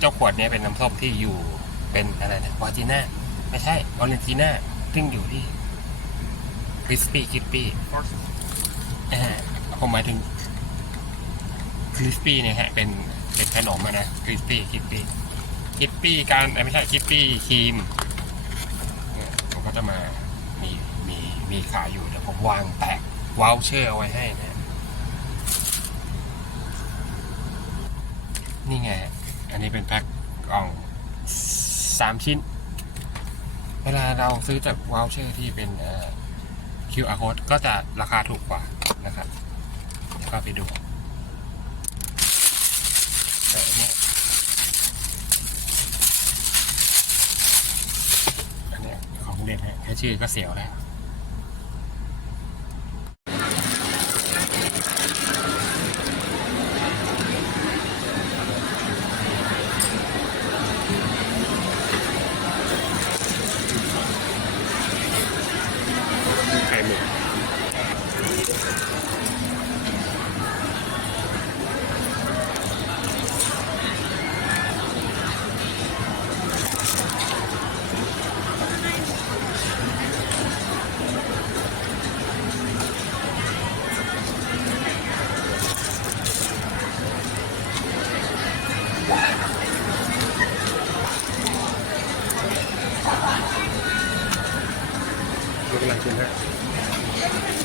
เจ้าขวดเนี้ยเป็นน้ำส้มที่อยู่เป็นอะไรนะวาจิน่าไม่ใช่ออเรนจิน่าซึ่งอยู่ที่คริสปี้คริสปี้ผมหมายถึงคริสปี้เนี่ยฮะเป็นเป็นขนมอะนะคริสปี้คริสปี้คริสปี้การเอ้ยไม่ใช่คริสปี้ครีมเนี่ยผมก็จะมามีมีมีขายอยู่เดี๋ยวผมวางแปะวอลเชอร์เอาไว้ให้นะ นี่ไง อันนี้เป็นแพ็คกล่องสามชิ้น เวลาเราซื้อจากวอลเชอร์ที่เป็น QR code ก็จะราคาถูกกว่านะครับเดี๋ยวก็ไปดูแต่อันนี้อันนี้ของเด่นฮะแค่ชื่อก็เสียวแล้ว กำลังกินนะ